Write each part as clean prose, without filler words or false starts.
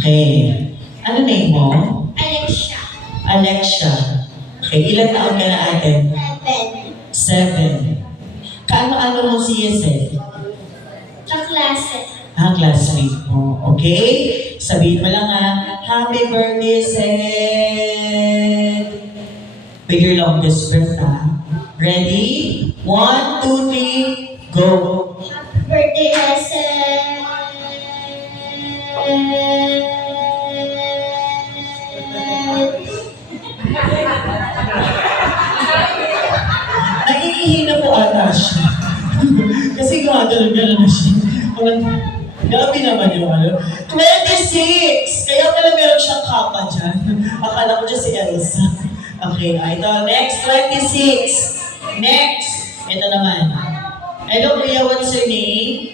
Okay. Ano name mo? Alexia. Alexia. Okay, ilan taon ka na ate? 7. Kaano-ano mo si Yesel? Kaklase. Classmate mo. Okay? Sabihin mo lang Happy birthday, Yesel! With your longest breath, Ready? 1, 2, 3, go! Happy birthday, Hazel. Naiihina po ata siya. Kasi gumagano-gano na siya. Gabi naman yung 26! Kaya pala meron siyang kapa dyan. Akala ko dyan si Elsa. Okay, ito. Next, 26. Next. Ito naman. Hello, Kuya. What's your name?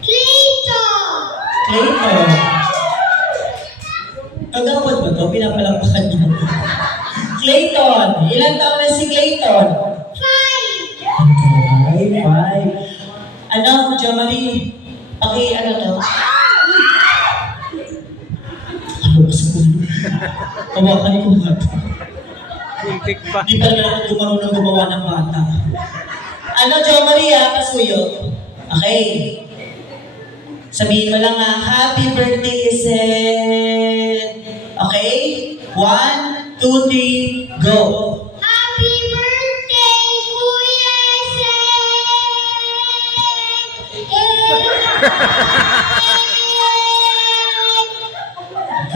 Clayton. Clayton. Kagawad ba ito? Pinapalakpakan niyo. Clayton. Ilan taon na si Clayton? 5. 5. Ano, Jamari? Ano to? Ano ba sa kulo? Kawakan ko nga to. Muntik pa. Di pa naman ako marunong gumawa ng bata. Ano, Jamari Kasuyo? Okay. Sabihin mo lang Happy birthday, Zen! Okay? 1, 2, 3, go! Happy birthday, Kuya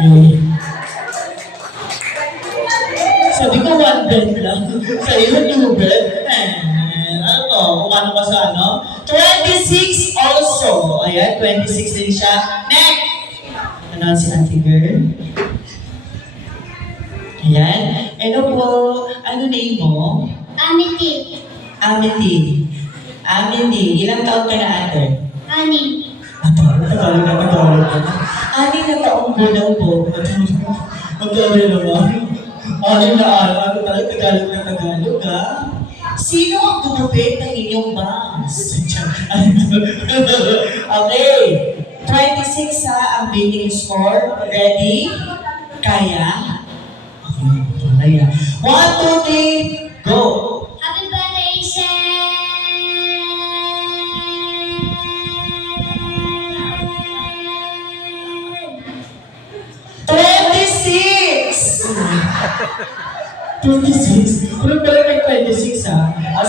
Okay. Sabi ko 1 bed lang. Sa iyo 2 bed. Ano to? Kung ano ka sa 26 also. Ayan, 26 din siya. Next! Ano si Auntie Girl? Ayan. Hello po. Ano name mo? Amity. Amity. Amity. Ilang taon ka na ate? Ani. Tagalog na. 6 na taong gulang po. Magkano naman? 6 na ano talaga Tagalog na Tagalog Sino ang gumupit ng inyong bangs? Okay. 26 ang beating score. Ready? Kaya? Okay. Kaya. 1, 2, 3, go! Happy birthday, Sen. 26? Ano pala may 26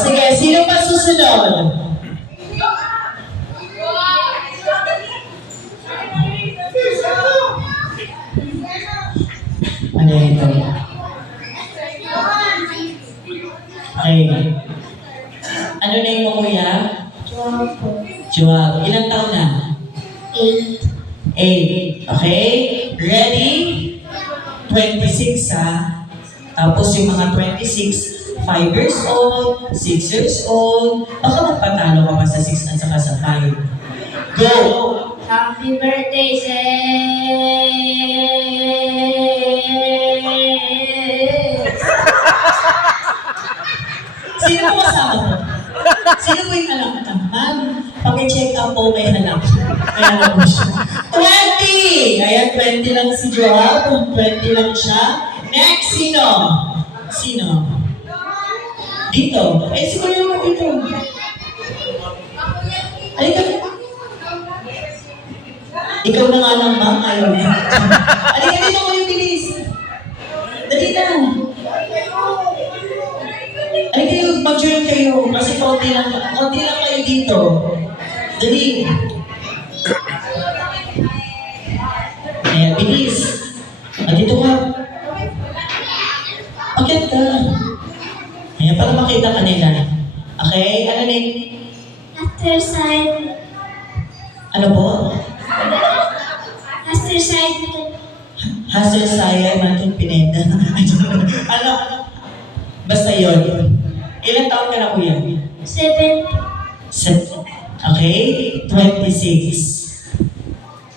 sige, sino pa susunod? Ano ito? Okay. Ano na yung kuya? Joab. Ilang taon na? 8. 8. Okay? Ready? 26 Tapos yung mga 26, 5 years old, 6 years old, baka magpatalo ka pa sa 6 at saka sa 5. Go! Happy birthday, Sen. Sino po kasama po? Sino po yung alam ka? Ma'am, pag-check up po may alam. May alam po siya. 20! Ayan, 20 lang si Joab. 20 lang siya. Next, sino? Sino? Dito. Si Kuya mo dito. Halika. Ikaw na nga lang, ma'am. Ayaw niya. Halika dito, Kuya, bilis. Dali na. Ay kayo, mag-join kayo kasi konti lang kayo dito. Dali. Ayan, bilis. Dito ka. Bakit ka? Ayan, para makita ka nila. Okay, ano name? After side. Ano po? After side. Hazel Saya, Mantong Pineda. Ano? Basta yun. Ilan taon ka na, kuya? 7. Okay? 26.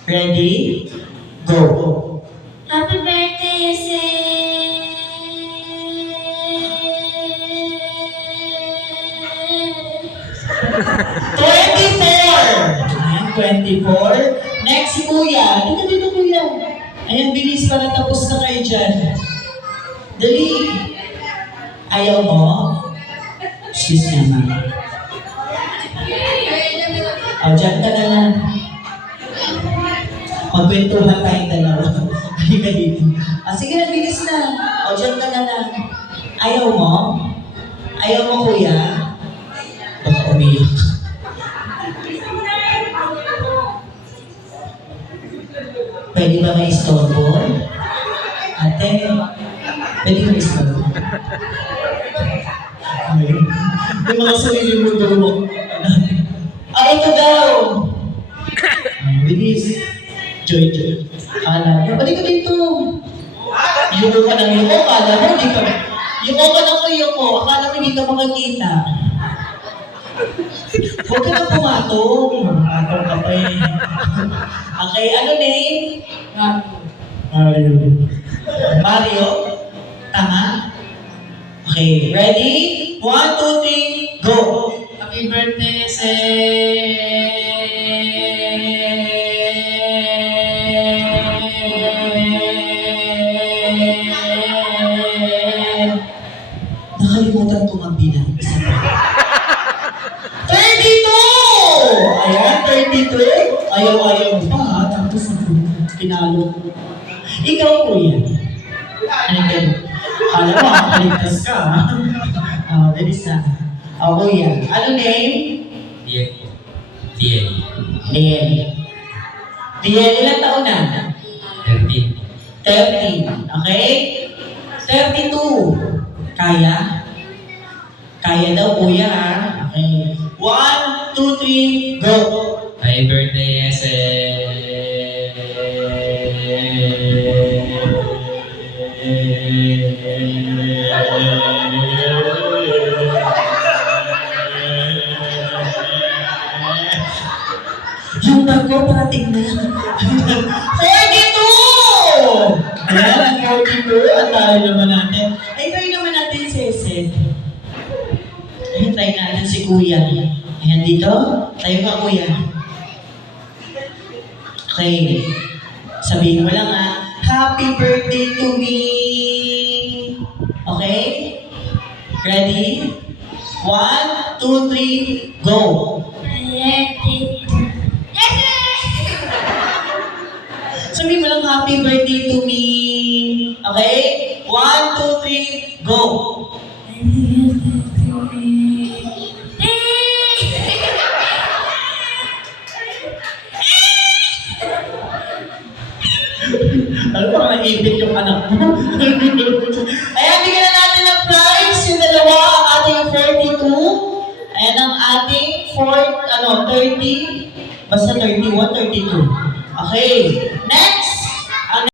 Ready? Go. Happy birthday, Sen. 24! Ayan, 24. Next si Kuya. Dito, kuya. Ayan, bilis para tapos na kayo dyan. Dali. Ayaw mo? Excuse naman. O, dyan ka na lang. Magkwentuhan tayong dalawa. Halika dito. Sige na, bilis na. O, dyan ka na lang. Ayaw mo? Ayaw mo, kuya? Baka umiyak. Pwede ba may istorbo? Ate, pwede may istorbo? Ay, yung mga sarili mo daw. Ito daw! Bilis. Joy. Kala mo, balik ka dito. Yuko ka ng yuko, kala mo, di ka. Yuko ka ng yuko, akala mo hindi ka makakita. Huwag ka na pumatong. Atong ka pa eh. Okay, ano name? Mario? Tama? Okay, ready? 1, 2, 3, go! Happy birthday, Nakalimutan ko magbilang. Isa pa. 32! Ayan, 32. Ayaw-ayaw pa ha. Tapos pinalo. Ikaw, kuya. Ano ka? Alam mo, kaligtas ka ha. Bilis na. Kuya. Ano name? Diego. Liel. Liel, ilang taon na? 13. 13. Okay? 32. Kaya? Kaya daw, kuya ha. Okay. 1, 2, 3, go! Happy birthday, Yung bago parating na. 42! Ayan, 42. Ang tayo naman natin. Ay, try naman natin si Seth. Ay, try natin si Kuya. Ayan dito. Tayo ka, Kuya. Okay. Sabihin mo lang happy birthday to me. Okay? Ready? 1, 2, 3, go! Sabihin mo lang happy birthday to me. Okay? 1, 2, 3, go! Alam mo, naipit yung anak mo. Ayan, bigyan na natin ng prize. Yung dalawa, ang ating 32. Ayan ang ating 30. Basta 31, 32. Okay.